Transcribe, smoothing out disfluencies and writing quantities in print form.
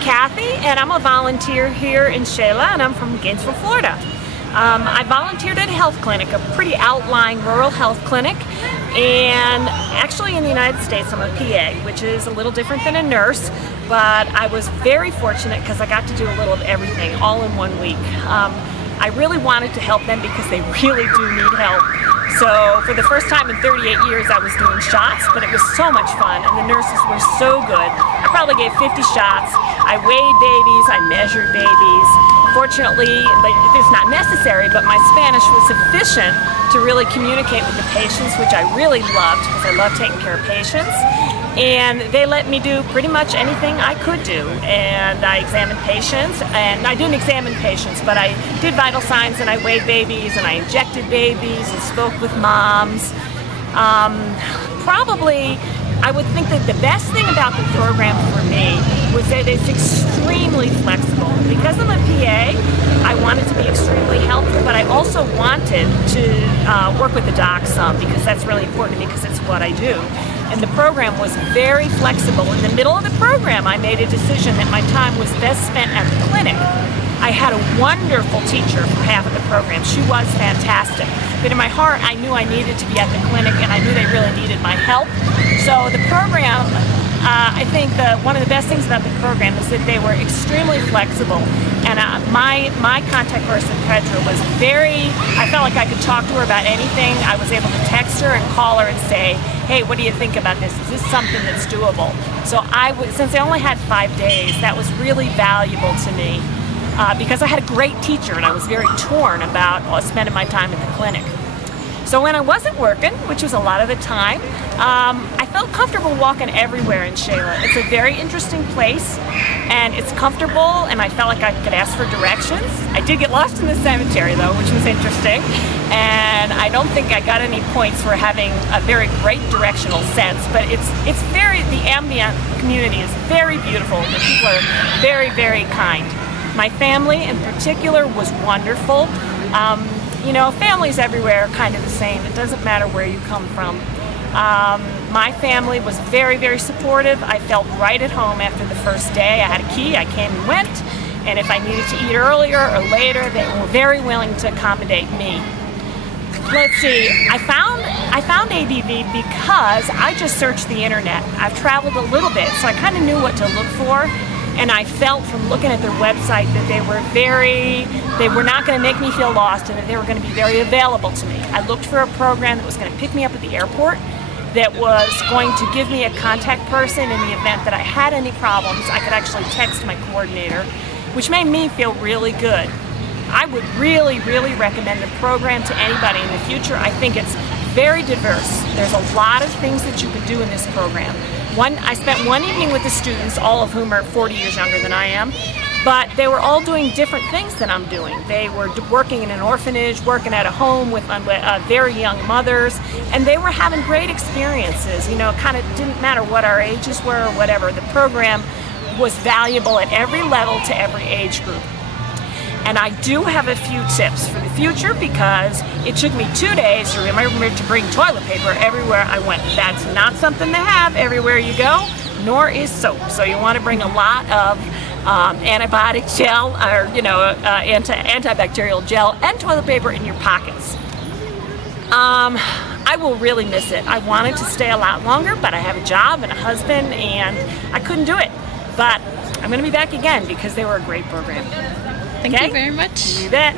Kathy, and I'm a volunteer here in Xela, and I'm from Gainesville, Florida. I volunteered at a health clinic, a pretty outlying rural health clinic, and actually in the United States I'm a PA, which is a little different than a nurse, but I was very fortunate because I got to do a little of everything all in 1 week. I really wanted to help them because they really do need help. So for the first time in 38 years I was doing shots, but it was so much fun and the nurses were so good. I probably gave 50 shots. I weighed babies, I measured babies. Fortunately, it's not necessary, but my Spanish was sufficient to really communicate with the patients, which I really loved because I love taking care of patients. And they let me do pretty much anything I could do. And I examined patients, and I didn't examine patients, but I did vital signs and I weighed babies and I injected babies and spoke with moms. Probably, I would think that the best thing about the program for me was that it's extremely flexible. Because I'm a PA, I wanted to be extremely helpful, but I also wanted to work with the docs some because that's really important to me because it's what I do. And the program was very flexible. In the middle of the program, I made a decision that my time was best spent at the clinic. I had a wonderful teacher for half of the program. She was fantastic. But in my heart, I knew I needed to be at the clinic and I knew they really needed my help. So the program, I think one of the best things about the program is that they were extremely flexible. And my contact person, Pedro, was I felt like I could talk to her about anything. I was able to text her and call her and say, hey, what do you think about this? Is this something that's doable? So since I only had 5 days, that was really valuable to me because I had a great teacher and I was very torn about spending my time at the clinic. So when I wasn't working, which was a lot of the time, I felt comfortable walking everywhere in Xela. It's a very interesting place and it's comfortable and I felt like I could ask for directions. I did get lost in the cemetery though, which was interesting. And I don't think I got any points for having a very great directional sense, but the ambient community is very beautiful. The people are very, very kind. My family in particular was wonderful. You know, families everywhere are kind of the same. It doesn't matter where you come from. My family was very, very supportive. I felt right at home after the first day. I had a key, I came and went, and if I needed to eat earlier or later, they were very willing to accommodate me. Let's see, I found ADV because I just searched the internet. I've traveled a little bit, so I kind of knew what to look for. And I felt from looking at their website that they were not going to make me feel lost and that they were going to be very available to me. I looked for a program that was going to pick me up at the airport, that was going to give me a contact person in the event that I had any problems. I could actually text my coordinator, which made me feel really good. I would really, really recommend the program to anybody in the future. I think it's very diverse. There's a lot of things that you could do in this program. I spent one evening with the students, all of whom are 40 years younger than I am, but they were all doing different things than I'm doing. They were working in an orphanage, working at a home with very young mothers, and they were having great experiences. You know, it kind of didn't matter what our ages were or whatever. The program was valuable at every level to every age group. And I do have a few tips for the future because it took me 2 days to remember to bring toilet paper everywhere I went. That's not something to have everywhere you go, nor is soap. So you want to bring a lot of antibiotic gel or, you know, antibacterial gel and toilet paper in your pockets. I will really miss it. I wanted to stay a lot longer, but I have a job and a husband and I couldn't do it. But I'm going to be back again because they were a great program. Thank you very much. You bet.